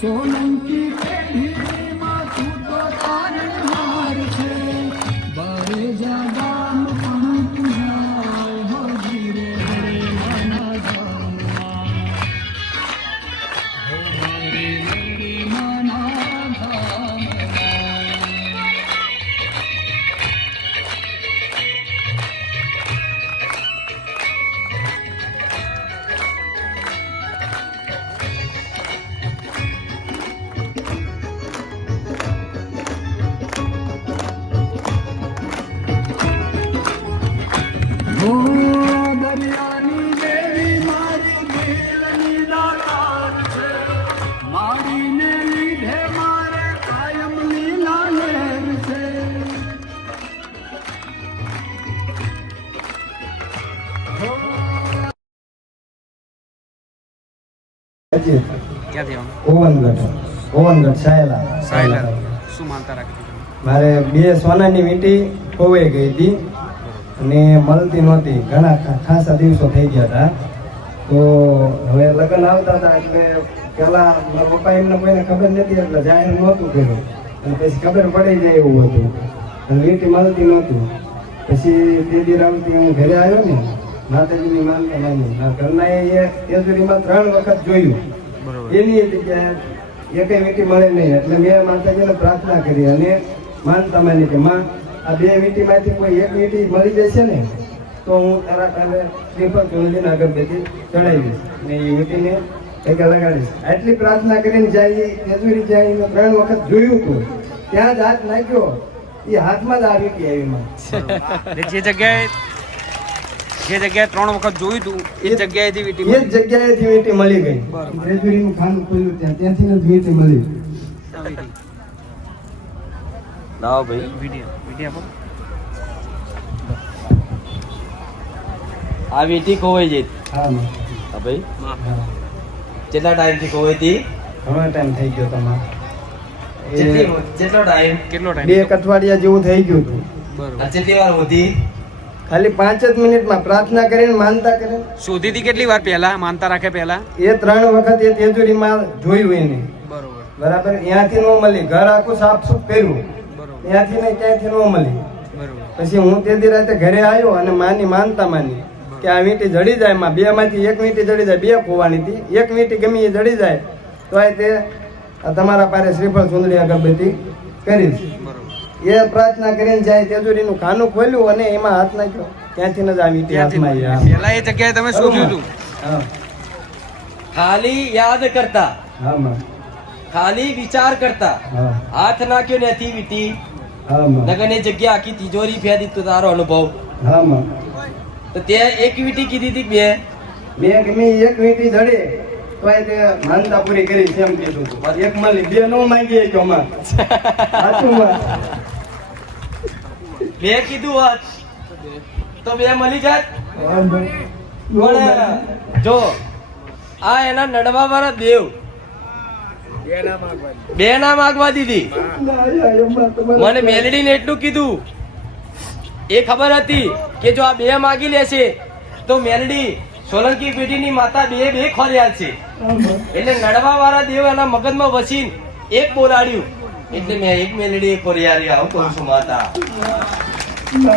સોલંકી પેઢીમાં તું તો તારણહાર છે બારે જાગામ પણ તું જાય હો ધીરે માના ધામમાં હો મારે માના ધામમાં દરિયાની દેવી મારી દિલની દાતાર છે મારીને લીધે મારે કાયમ લીલા લહેર છે ઓવનગઢ સાયલા શું માનતા રાખી? મારે 2 સોનાની વીંટી ખોવાઈ ગઈ હતી અને મળતી નહોતી. ઘણા ખાસા દિવસો થઈ ગયા હતા. તો હવે લગ્ન આવતા હતા એટલે પેલા મારા પપ્પા એમને કોઈને ખબર નથી એટલે જાહેર નહોતું કર્યું અને પછી ખબર પડી જાય એવું હતું અને વીંટી મળતી નહોતી. પછી તે દી રામથી હું ઘરે આવ્યો ને માતાજીની માનતા માની ઘરના એ તેજુરીમાં 3 વખત જોયું એની જગ્યાએ એકેય વીંટી મળે નહીં એટલે મેં માતાજીને પ્રાર્થના કરી અને માનતા માની કે માં આ 2 વીંટીમાંથી કોઈ એક વીંટી મળી જશે ને તો હું તારા કાલે શ્રીફળ ચૂંદડીના અગરબત્તી ચડાવીશ ને એ વીંટીને પગે લગાડીશ. આટલી પ્રાર્થના કરીને જાય તેજુરી જાય 3 વખત જોયું હતું ત્યાં જ હાથ નાખ્યો એ હાથમાં જ આ વીંટી આવી માં. જે જગ્યાએ 3 વખત જોયું હતું એ જગ્યાએથી એ જ જગ્યાએથી વીંટી મળી ગઈ. તેજુરીનું ખાનું ખોલ્યું ત્યાંથી જ વીંટી મળી. લાવો ભાઈ વિડિયો આ વીંટી ખોવાઈ જઈ. હા ભાઈ કેટલા ટાઈમ થી ખોવાઈ હતી? ઘણો ટાઈમ થઈ ગયો તમારે. કેટલો ટાઈમ? 2 અઠવાડિયા જેવું થઈ ગયું હતું. બરોબર. કેટલી વાર હોતી? ખાલી 5 જ મિનિટમાં પ્રાર્થના કરીને માનતા કરીને શોધી હતી કેટલી વાર પહેલા માનતા રાખે પહેલા? એ 3 વખત એ તેજુરીમાં જોયું એને. બરોબર બરાબર. ત્યાંથી ન મળી. ઘર આખું સાફ કર્યું ત્યાંથી ને ક્યાંથી ન મળી. બરોબર. પછી હું તે દી રાતે ઘરે આવ્યો અને માની માનતા માની કે આ વીંટી જડી જાય માં 2 માંથી 1 વીંટી જડી જાય. 2 ખોવાની હતી. 1 વીંટી ગમી એ જડી જાય તો તે તમારા પાસે શ્રીફળ ચૂંદડી અગરબત્તી કરીશ. એ પ્રાર્થના કરીને જાય તેજુરીનું ખાનું ખોલ્યું અને એમાં હાથ નાખ્યો ત્યાંથી જ આ વીંટી હાથમાં આવી. પહેલા એ જગ્યાએ તમે શું જોયું હતું? હા ખાલી યાદ કરતા, હા માં ખાલી વિચાર કરતા, હા હાથ નાખ્યો નથી વીંટી હા માં લગન એ જગ્યા આખી તિજોરી ફેરી. તો તારો અનુભવ હા માં તો તે એક વીંટી કીધી હતી? 2 ગમી 1 વીંટી જડે તો તે માનતા પૂરી કરી એમ કીધું હતું. એક મળી 2 નો માંગીએ કે માં સાચું માં 2 કીધું હોત તો 2 મળી જાત. પણ જો આ એના નડવા વાળા દેવ 2 ના માગવા દીધી. મને મેલડીને એટલું કીધું એ ખબર હતી કે જો આ 2 માગી લેશે તો મેલડી સોલંકી પેઢીની માતા 2 ખોર્યા છે એટલે નડવા વાળા દેવ એના મગજમાં વસીને 1 બોલાડ્યું એટલે મેં 1 મેલડી ખોરિયારી આવું કહું છું માતા.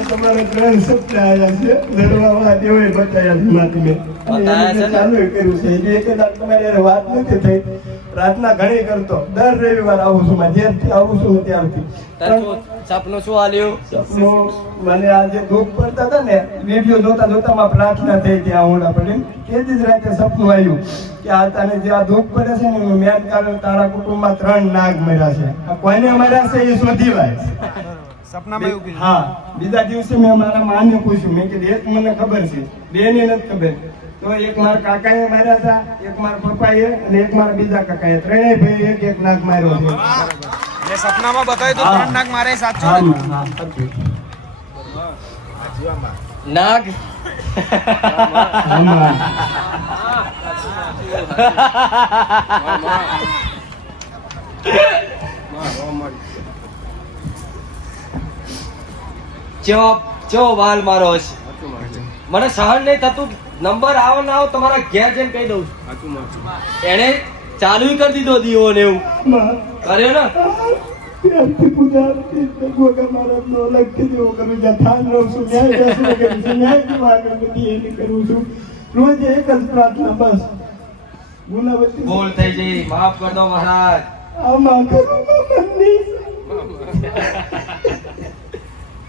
તમારે 3 સપ્તાહ આવ્યા છે લડવા દેવે બતાવ્યા છે. ચાલુ કર્યું છે એક તમારી હારે વાત નથી થઈ. પ્રાર્થના ઘણી કરતો. દર રવિવાર આવું છું માં જ્યારથી આવું છું ત્યારથી. સપનું શું હાલ્યું? સપનું મને આજે દુઃખ પડતા હતા ને વિડીયો જોતા જોતા માં પ્રાર્થના થઈ ત્યાં ઊંડા પડી તે જ રાતે સપનું આવ્યું કે આ તને જે આ દુઃખ પડે છે ને મેન કારણ તારા કુટુંબમાં 3 નાગ મર્યા છે. કોઈને મર્યા છે એ શોધી લાય. સપનામાં એવું કીધું? હા. બીજા દિવસે મેં મારા માને પૂછ્યું. મેં કીધું એક મને ખબર છે 2 ની નથી ખબર. તો એક મારા કાકાએ માર્યા હતા, એક મારા પપ્પાએ અને એક મારા બીજા કાકાએ. 3 ભાઈ એક નાગ માર્યો છે. એટલે સપનામાં બતાવ્યું તો 3 નાગ મારે સાચું? હા સાચું. નાગ ચો વાલ મારો છે. મને સહન નહીં થતું. નંબર આવો ના આવો તમારા ઘેર જઈને કહી દઉં છું. એને ચાલુ કરી દીધો દીવો ને એવું માં કર્યો ને ત્યારથી પૂજા ગોગા મહારાજનો અલગથી જેવો કરું જ્યાં થાન રહું છું ન્યાય દર્શન કરું છું ન્યાય આગળથી એની કરું છું રોજ એક જ પ્રાર્થના બસ ગુનાવતી ભૂલ થઈ ગઈ માફ કર દો મહારાજ આમાં કરું મમ્મી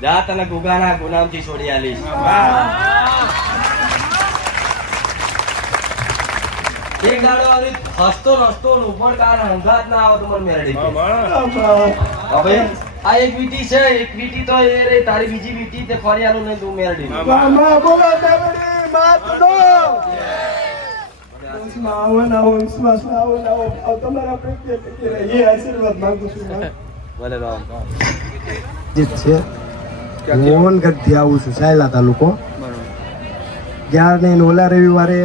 જા તને ગુગાના ગુનામથી છોડી આલીશ એક દાડો આવી હસતો નસતો ઉપર કાર હંગાત ના આવે તો મને મેરડી હવે આ એક વીટી છે એક વીટી તો એ રે તારી બીજી વીટી તે ફરી આલું ને તું મેરડી મામા બોલો દેવડી માત દો આવો ના આવો વિશ્વાસ ના આવો તમારા પ્રત્યે ટકી રહે એ આશીર્વાદ માંગુ છું ભલે રામ જીત છે મોહનગઢથી આવું છું સાયલા તાલુકો જ્યાં ઓલા રવિવારે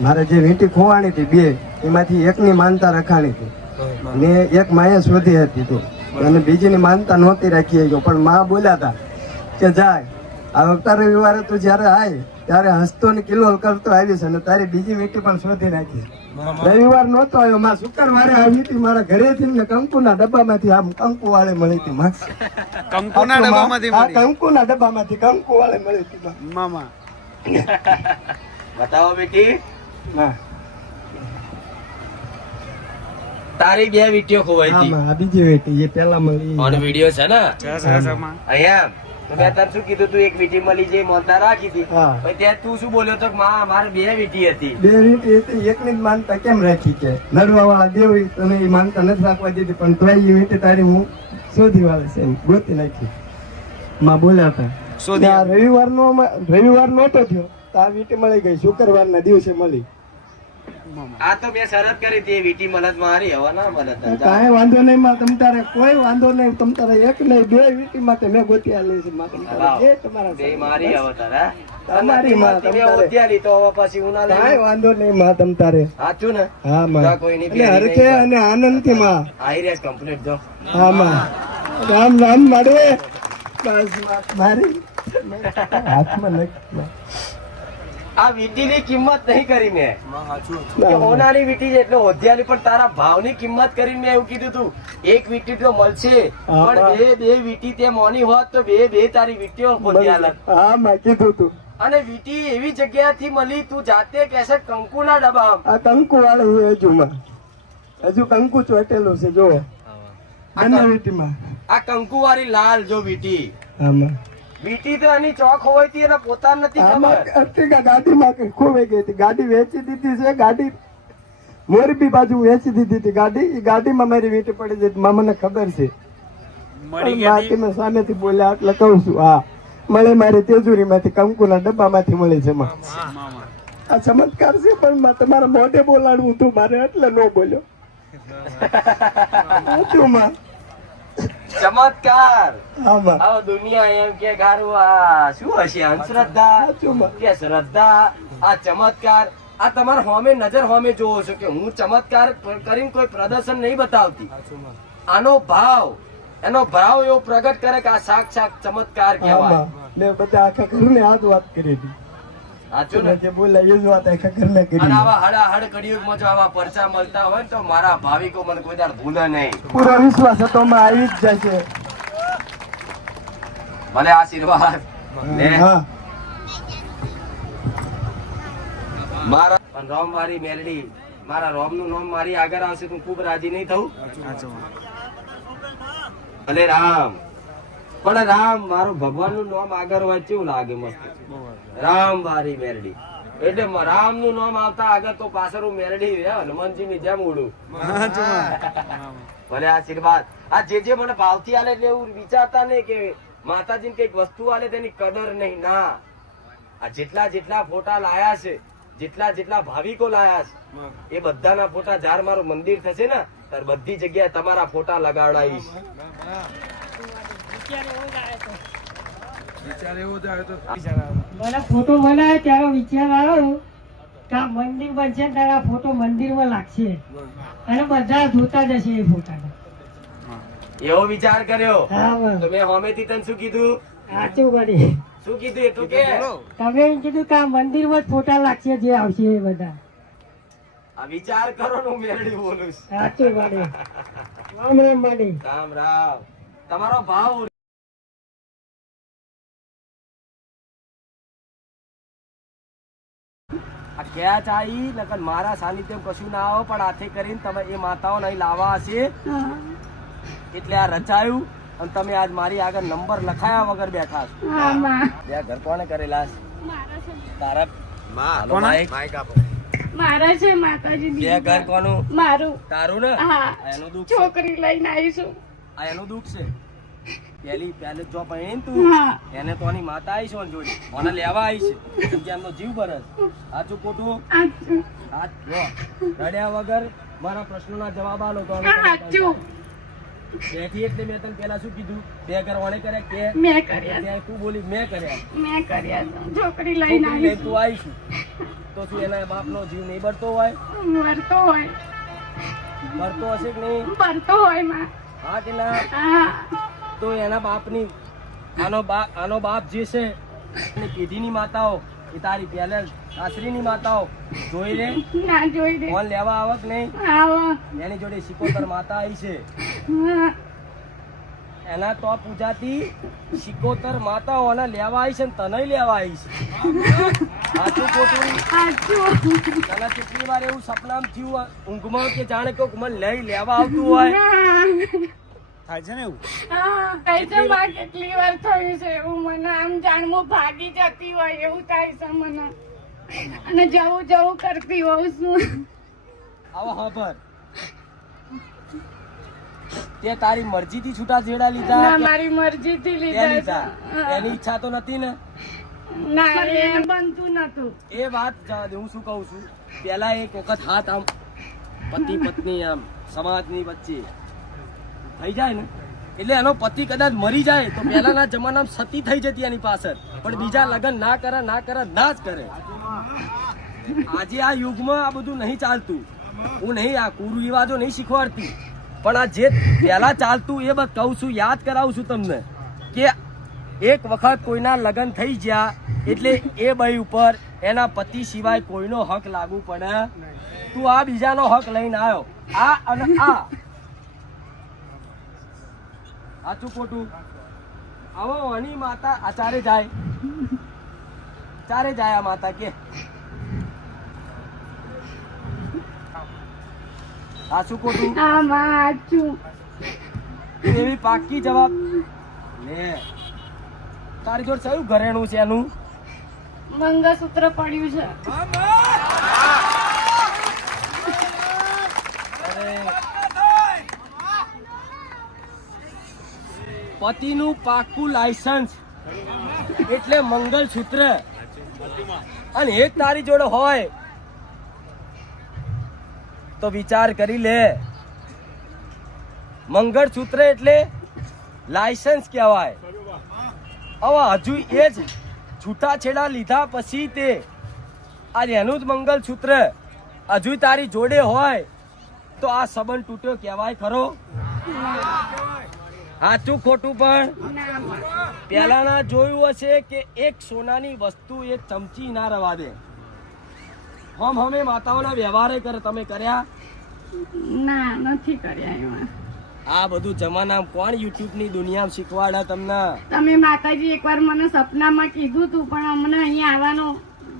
મારે જે વીંટી ખોવાણી હતી બે એમાંથી એકની માનતા રખાણી હતી ને એક માએ શોધી હતી તો અને બીજીની માનતા નહોતી રાખી ગયો પણ માં બોલ્યા હતા કે જાય આવતા રવિવારે તું જ્યારે આય ત્યારે હસતો ને કિલોલ કરતો આવીશ અને તારી બીજી વીંટી પણ શોધી નાખી રવિવાર નહોતો આવ્યો માં શુક્રવારે આવી હતી મારા ઘરેથી ને કંકુના ડબ્બામાંથી આમ કંકુ વાળે મળી હતી માં કંકુના ડબ્બામાંથી આ મળી કંકુના ડબ્બામાંથી કંકુ વાળે મળી હતી માં મામા બતાવો બેટી ના તારી બે વીટીઓ ખોવાઈ હતી આ બીજી વીંટી એ પહેલા મળી ઓન વિડિયો છે ને જસામાં અહીંયા મેં તાર શું કીધું તું એક વીટી મળી જે મોનતા રાખી હતી હા. પછી ત્યાં તું શું બોલ્યો તો માં મારે બે વીટી હતી બે વીંટી હતી એકની જ માનતા કેમ રાખી કે નડવા વાળા દેવી તને એ માનતા નથી રાખવા દીધી પણ તોય એ વીંટી તારી હું શોધી વાળે છે એમ ગોતી નાખી માં બોલ્યા હતા શોધી આ રવિવાર નહોતો થયો તો આ વીંટી મળી ગઈ શુક્રવારના દિવસે મળી આ તો મેં શરત કરી હતી એ વીટી મલત મારી હવે ના મલત કાંઈ વાંધો નહીં માં તમ તારે કોઈ વાંધો નહીં તમ તારે એક નહીં બે વીંટી માટે મેં ગોતી આલી છે માં તમ તારે જે તમારા બે મારી હવે તારા તમારી માં તમ તારે ઓત્યાલી તો હવે પછી ઉના કાંઈ વાંધો નહીં માં તમ તારે સાચું ને હા માં જા કોઈ નહીં, અને હરખે અને આનંદથી માં આઈ રહ્યા કમ્પ્લીટ જો હા માં રામ રામ માડે બસ મારી હાથમાં નથી આ વીટીની કિંમત નહીં કરી મેં કે હોનારી વીટી છે એટલે હોદ્યાલી પણ તારા ભાવની કિંમત કરીને મેં એવું કીધું તું એક વીટી તો મળશે પણ બે વીટી તે મોની હોત તો બે તારી વીટીઓ ખોદી આલત હા માં કીધું તું અને વીટી એવી જગ્યાથી મળી તું જાતે કહેશે કંકુના ડબ્બા આ કંકુ વાળે હજુ માં હજુ કંકુ ચોટેલું છે જો બંને વીંટીમાં આ કંકુ વાળી લાલ જો વીટી આમાં વીટી તો એની ચોક હોય તી એને પોતાને નથી ખબર આમાં અર્ટિગા ગાડીમાં ખોવાઈ ગઈ હતી ગાડી વેચી દીધી છે ગાડી મોરબી બાજુ વેચી દીધી હતી ગાડી એ ગાડીમાં મારી વીંટી પડી જતી માં મને ખબર છે મળી પણ ગયા બાકી મેં સામેથી બોલ્યા એટલે કહું છું હા મળે મારી તેજુરીમાંથી કંકુના ડબ્બામાંથી મળી છે માં મામા આ ચમત્કાર છે પણ માં તમારા મોઢે બોલાડવું હતું મારે એટલે ન બોલ્યો સાચું માં ચમત્કાર હા માં આ દુનિયા એમ કે ગારું આ શું હશે અંધશ્રદ્ધા સાચું માં કે શ્રદ્ધા આ ચમત્કાર આ તમારા હોમે નજર હોમે જોવો છો કે હું ચમત્કાર કરીને કોઈ પ્રદર્શન નહીં બતાવતી આનો ભાવ એનો ભાવ એવો પ્રગટ કરે કે આ સાક્ષાત ચમત્કાર હા કહેવાય માં મેં બધા આખા ઘરને આ જ વાત કરી હતી સાચું તમે ને જે બોલ્યા એ જ વાત આખા ઘરને કરી અને આવા હડાહડ કડિયુગમાં જો આવા પરચા મળતા હોય ને તો મારા ભાવિકો મને કોઈ દાડ ભૂલે નહીં પૂરો વિશ્વાસ હતો માં આવી જ જશે ભલે આશીર્વાદ લે. હા મારા પણ રોમ વાળી મેલડી મારા રોમ નું નામ મારી આગળ આવશે તો હું ખૂબ રાજી નહીં થવું ભલે રામ પણ રામ મારું ભગવાન નું નામ આગળ હોય કેવું લાગે મસ્ત રામ વાળી મેલડી એટલે રામ નું નામ આવતા આગળ તો પાછળ હું મેલડી રે હનુમાનજી ની જેમ ઉડું ભલે આશીર્વાદ આ જે મને ભાવથી આલે એટલે એવું વિચારતા નહીં કે માતાજી કઈક વસ્તુ આલે તેની કદર નહીં ના આ જેટલા ફોટા લાયા છે જેટલા ભાવિકો લાયા છે એ બધાના ફોટા જાર મારું મંદિર થશે ને ત્યારે બધી જગ્યાએ તમારા ફોટા લગાડાઈશ મને ફોટો બનાવ્યો ત્યારે વિચાર આવ્યો કે આ મંદિર બનશે ને ત્યારે આ ફોટો મંદિરમાં લાગશે અને બધા જોતા જશે એ ફોટાને. એવો વિચાર કર્યો હા બસ. તો મેં હોમેથી તને શું કીધું સાચું કરી શું કીધું એટલું કે તમે એમ કીધું કે આ મંદિરમાં જ ફોટા લાગશે જે આવશે એ બધા. આ વિચાર કરો ને હું મેલડી બોલું છું. સાચું વાડી રામ રામ વાડી રામ રામ. તમારો ભાવ આ ક્યાં ચાઈ નકર મારા સાનિધ્યમ કશું ના આવો પણ હાથે કરીને તમે એ માતાઓ નહીં લાવવા હશે એટલે આ રચાયું અને તમે આજ મારી આગળ નંબર લખાયા વગર બેઠા છો. બે ઘર કોને કરેલા છે? તારા હાલો, માઈક આપો. મારા છે માતાજી બે ઘર કોનું? મારું તારું ને? હા. એનું દુઃખ છે. છોકરી લઈને આવીશું. આ એનું દુઃખ છે. પહેલે જો પૈણી ને તું હા. એને તો આની માતા આવી છે ઓન જોડે મને લેવા આવી છે કેમ કે એમનો જીવ બરસ. સાચું ખોટું? સાચું. હાથ જો રડ્યા વગર મારા પ્રશ્નોના જવાબ આલો તો અમે સાચું. બેઠી એટલે મેં તને પેલા શું કીધું? બે ઘર ઓને કર્યા કે મેં કર્યા ત્યાં તું બોલી મેં કર્યા. મેં કર્યા છોકરી છોકરી લઈને લઈને તું આવીશું. આવીશું તો શું એના બાપનો જીવ નહીં બરતો હોય? મરતો હોય બરતો હશે કે નહીં? મરતો હોય માં. હા કે ના? હા. તો એના બાપની આનો બાપ જે છે એની પેઢીની માતાઓ એ તારી પહેલા સાસરીની માતાઓ જોઈ લે ના જોઈ દે. ફોન લેવા આવક નહીં? આવો. એની જોડે સિકોતર માતા આવી છે હા. એના તો પૂજાતી સિકોતર માતાઓને લેવા આવી છે ને તને લેવા આવી છે. સાચું ખોટું? સાચું. તને કેટલી વાર એવું સપનામ થયું ઊંઘમાં કે જાણે કે મને લઈ લેવા આવતું હોય? ના. થાય છે ને એવું? હા. કઈ છે માં કેટલી વાર થયું છે એવું મને આમ જાણવું ભાગી જતી હોય એવું થાય છે મને અને જવું કરતી હોઉં છું. આવો ખબર તે તારી મરજીથી છૂટા છેડા લીધા ના કે મારી મરજીથી તે લીધા લીધા? છે. એની ઈચ્છા તો નથી ને? ના એ બનતું નતું. એ વાત જવા દે. હું શું કહું છું પેલા એક વખત હાથ આમ પતિ પત્ની આમ સમાજની વચ્ચે થઈ જાય ને એટલે એનો પતિ કદાચ મરી જાય તો પહેલાના જમાનામાં સતી થઈ જતી એની પાછળ પણ બીજા લગ્ન ના જ કરે. આજે આ યુગમાં આ બધું નહીં ચાલતું. હું નહીં આ કુરિવાજો નહીં શીખવાડતી પણ આ જે પહેલા ચાલતું એ બસ કહું છું, યાદ કરાવું છું તમને કે એક વખત કોઈના લગ્ન થઈ ગયા એટલે એ બાઈ ઉપર એના પતિ સિવાય કોઈનો હક લાગુ પડે. તું આ બીજાનો હક લઈને આવ્યો આ અને આ સાચું ખોટું? આવો આની માતા આ ચારે જાય આ માતા કે સાચું ખોટું? હા માં સાચું. એવી પાકી જવાબ લે. તારી જોડે કયું ઘરેણું છે એનું? મંગળસૂત્ર પડ્યું છે. પતિનું પાકું લાયસન્સ એટલે મંગળસૂત્ર અને એક તારી જોડે હોય તો વિચાર કરી લે. મંગળસૂત્ર એટલે લાયસન્સ કહેવાય. હવે હજુ એ જ છૂટાછેડા લીધા પછી તે આજે એનું જ મંગળસૂત્ર હજુ તારી જોડે હોય તો આ સંબંધ તૂટ્યો કહેવાય ખરો? સાચું ખોટું? પણ પહેલાના જોયું હશે કે એક સોનાની વસ્તુ એક ચમચી ના રવા દે. હમે માતાઓના વ્યવહાર કરે. તમે કર્યા? ના નથી કર્યા એમાં. આ બધું જમાનામાં કોણ યુટ્યુબ ની દુનિયામાં શીખવાડે તમને? તમે માતાજી એકવાર મને સપનામાં કીધું તું પણ અમને અહીંયા આવવાનો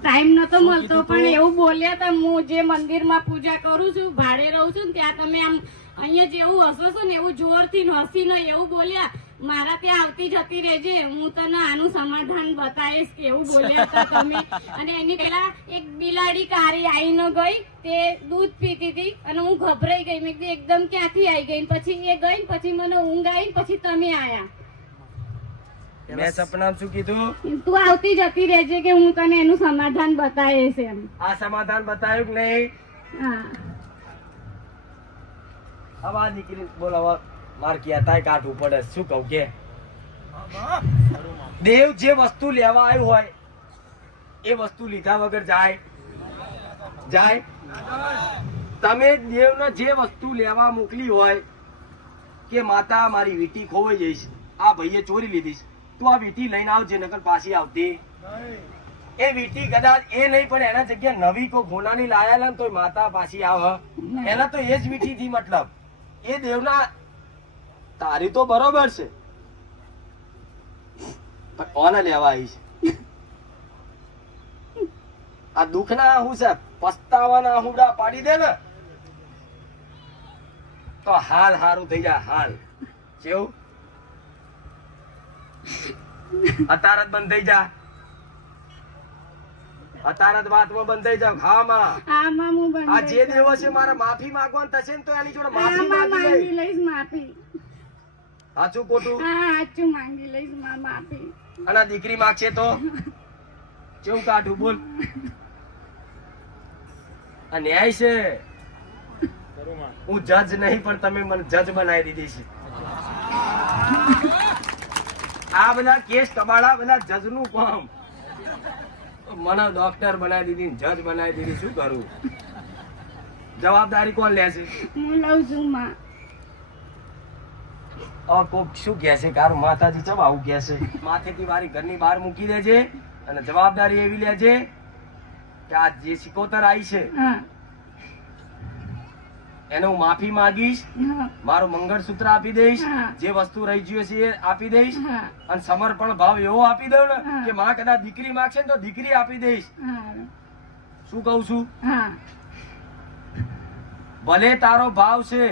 ટાઈમ નતો મળતો પણ એવું બોલ્યા હતા હું જે મંદિરમાં પૂજા કરું છું ભાડે રહું છું ને ત્યાં તમે આમ અહીંયા જેવું હસો છો ને એવું જોરથી હસીને એવું બોલ્યા મારા ત્યાં આવતી જતી રહેજે હું તને આનું સમાધાન બતાવીશ કે એવું બોલ્યા હતા તમે. અને એની પેલા એક બિલાડી કારી આવીને ગઈ તે દૂધ પીતી હતી અને હું ગભરાઈ ગઈ. મેં કીધું એકદમ ક્યાંથી આવી ગઈ પછી એ ગઈ પછી મને ઊંઘ આવી પછી તમે આયા. મેં સપનામાં શું કીધું? તું આવતી જતી રહેજે કે હું તને એનું સમાધાન બતાવીશ એમ. આ સમાધાન બતાવ્યું કે નહીં? હા. અવાજ નીકળી બોલો. માર કહેતાય કાઢવું પડે. શું કહું કે દેવ જે વસ્તુ લેવા આવ્યું હોય એ વસ્તુ લીધા વગર જાય? તમે દેવને જે વસ્તુ લેવા મોકલી હોય કે માતા મારી વીટી ખોવાઈ જઈશ, આ ભાઈએ ચોરી લીધી, તું આ વીટી લઈને આવજે નકર પાછી આવતી. એ વીટી કદાચ એ નહીં પણ એના જગ્યાએ નવી કોઈ હોનાની લાયેલા ને તો માતા પાછી આવે એના તો એ જ વીટી થી મતલબ એ દેવના તારી તો બરોબર છે પણ કોને લેવા આવી છે આ દુઃખના હું છે પસ્તાવાના હુડા પાડી દે ને તો હાલ હારું થઈ જાય હાલ કેવું અત્યારે જ બંધ થઈ જા અત્યારે જ વાતમાં બંધ થઈ જાવ આમાં હું બંધ આ જે દેવો છે મારે માફી માંગવાનું થશે ને તો એની જોડે માફી આમાં માંગી માંગી લઈ લઈશ માફી સાચું ખોટું હા સાચું માંગી લઈશ માફી અને આ દીકરી માગશે તો કેવું કાઢું બોલ આ ન્યાય છે હું જજ નહીં પણ તમે મને જજ બનાવી દીધી છે આ બધા કેસ કબાડા બધા જજ નું કામ મને ડોક્ટર બનાવી દીધી જજ બનાવી દીધી શું કરું જવાબદારી કોણ લેશે હું લઉં છું માં કોક શું કહે છે કારું માતાજી ચમ આવું કહે છે માથેથી મારી ઘરની બહાર મૂકી દેજે અને જવાબદારી એવી લેજે કે આ જે સિકોતર આવી છે હા એને હું માફી માંગીશ હા મારું મંગળસૂત્ર આપી દઈશ હા. જે વસ્તુ રહી ગયું છે એ આપી દઈશ હા અને સમર્પણ ભાવ એવો આપી દઉં ને હા. કે માં કદાચ દીકરી માંગશે ને તો દીકરી આપી દઈશ હા શું કહું છું હા ભલે તારો ભાવ છે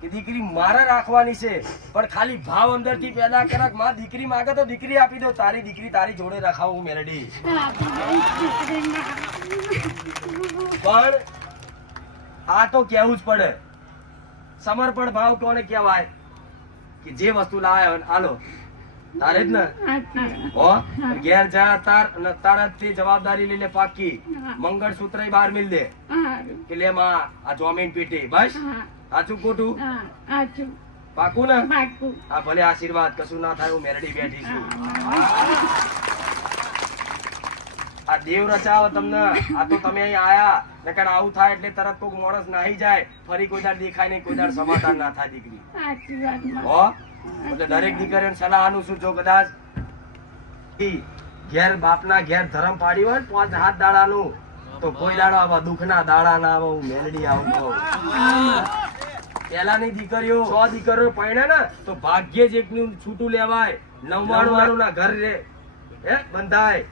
કે દીકરી મારે રાખવાની છે પણ ખાલી ભાવ અંદરથી પેદા કરે કે માં દીકરી માંગે તો દીકરી આપી દો તારી દીકરી તારી જોડે રખાવું મેલડી આપી દઈશ દીકરીમાં. પણ આ તો કેવું જ પડે સમર્પણ ભાવ કોને કહેવાય કે જે વસ્તુ લાવે આલો તારે જ ને સાચી. હો ઘેર જા તાર અને તારા જ તે જવાબદારી લઈ લે પાકી હા. મંગળસૂત્ર બહાર મિલ દે હા કે લે માં આ જોમીન પીટી બસ હા સાચું ખોટું હા સાચું પાકું ને પાકું આ ભલે આશીર્વાદ કશું ના થાય હું મેરડી બેઠી છું આ દેવ રચાવો તમને આ તો તમે અહીં આયા નકર આવું થાય એટલે તરત કોઈક માણસ નાહી જાય ફરી કોઈ દાડ દેખાય નહીં કોઈ દાડ સમાધાન ના થાય દીકરી સાચી વાત માં. હો એટલે દરેક દીકરીઓને સલાહ આનું છું જો કદાચ ઈ ઘેર બાપના ઘેર ધર્મ પાડી હોય ને 5 હાથ દાડાનું તો કોઈ દાડો આવા દુઃખના દાડા ના આવે હું મેલડી આવું કહું પેલાની દીકરીઓ 100 દીકરીઓ પરણે ને તો ભાગ્યે જ એકનું છૂટું લેવાય 99 વાળું ના ઘર રે હે બંધાય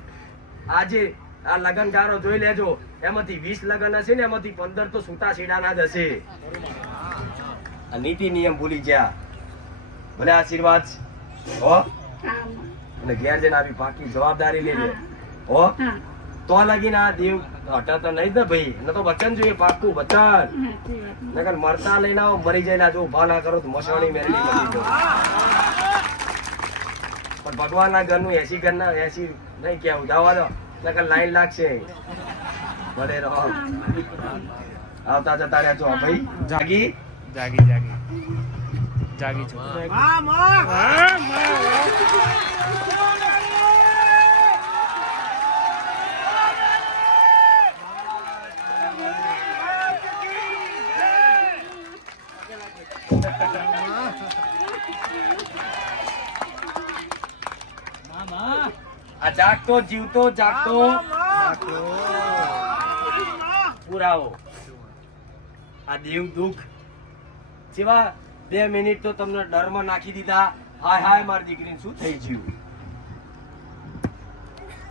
આજે આ લગનકારો જોઈ લેજો એમાંથી 20 લગન હશે ને એમાંથી 15 તો છૂટા છેડાના જ હશે આ નીતિ નિયમ ભૂલી ગયા ભલે આશીર્વાદ છે. હો હા માં. અને ઘેર જઈને આવી પાકી જવાબદારી લેજે હો હા તો લગીને આ દેવ હટા તો નહીં ને ભાઈ ન તો વચન જોઈએ પાકું વચન સાચી વાત માં. નકર મરતા લઈને આવો મરી જાય જો ઉભા ના કરો તો મસવાણી મેરડી મરી જાવ પણ ભગવાનના ઘરનું 80 ઘરના 80 નહીં કેવું જવા દો નકર લાઈન લાગશે ભલે રહો આવતા જતા રહેજો ભાઈ જાગી જાગી જાગી જાગી છો આ જાગતો જીવતો જાગતો પુરાવો આ દેવ દુઃખ જેવા 2 મિનિટ તો તમને ડરમાં નાખી દીધા હાય હાય મારી દીકરીને શું થઈ ગયું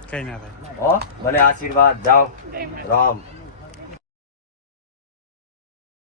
કઈ ના થાય હો ભલે આશીર્વાદ જાઓ રામ